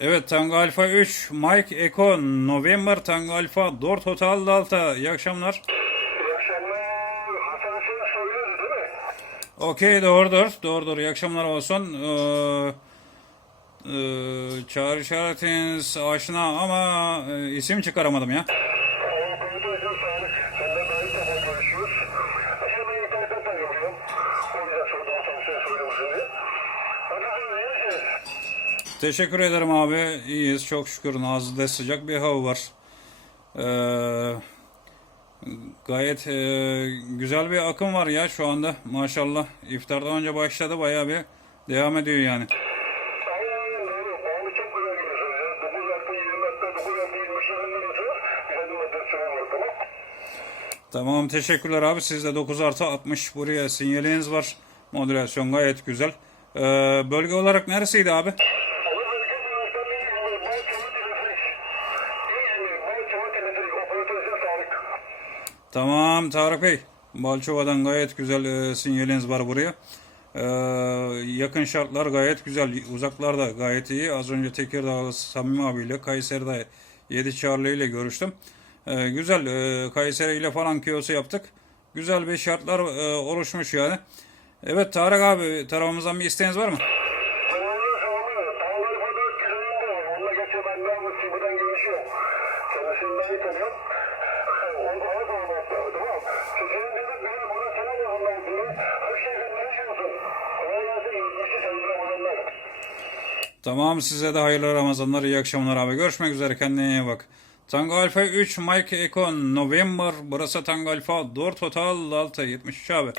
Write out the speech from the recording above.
Evet Tango Alfa 3 Mike Echo November Tango Alfa 4 Total Delta İyi akşamlar. İyi akşamlar. Hasan Hüseyin soruyoruz değil mi? Okey doğrudur. Doğrudur. İyi akşamlar olsun. Ee, e, çağrı işaretiniz aşina ama e, isim çıkaramadım ya. Sağlık. Senden Teşekkür ederim abi. İyiyiz çok şükür. Nazlı'da sıcak bir hava var. Ee, gayet e, güzel bir akım var ya şu anda maşallah. İftardan önce başladı bayağı bir devam ediyor yani. Aynen doğru. Bağlı çok güzel gidiyorsunuz ya. 9 hafta, 20 hafta, 9 hafta, 22 hafta gidiyorsunuz. Güzel bir meditasyon var tamam. Tamam teşekkürler abi. Sizde 9 artı 60 buraya sinyaliniz var. Modülasyon gayet güzel. Ee, bölge olarak neresiydi abi? Tamam Tarık Bey. Balçova'dan gayet güzel e, sinyaliniz var buraya. Ee, yakın şartlar gayet güzel. Uzaklar da gayet iyi. Az önce Tekirdağ Samim abiyle Kayseri'de 7 Çağrılı ile görüştüm. Ee, güzel. E, Kayseri ile falan kiyosu yaptık. Güzel bir şartlar e, oluşmuş yani. Evet Tarık abi tarafımızdan bir isteğiniz var mı? Tamam. Size de hayırlı Ramazanlar, iyi akşamlar abi. Görüşmek üzere kendine iyi bak. Tango Alfa 3 Mike Echo November. Burası Tango Alfa 4 Total 6 73 abi.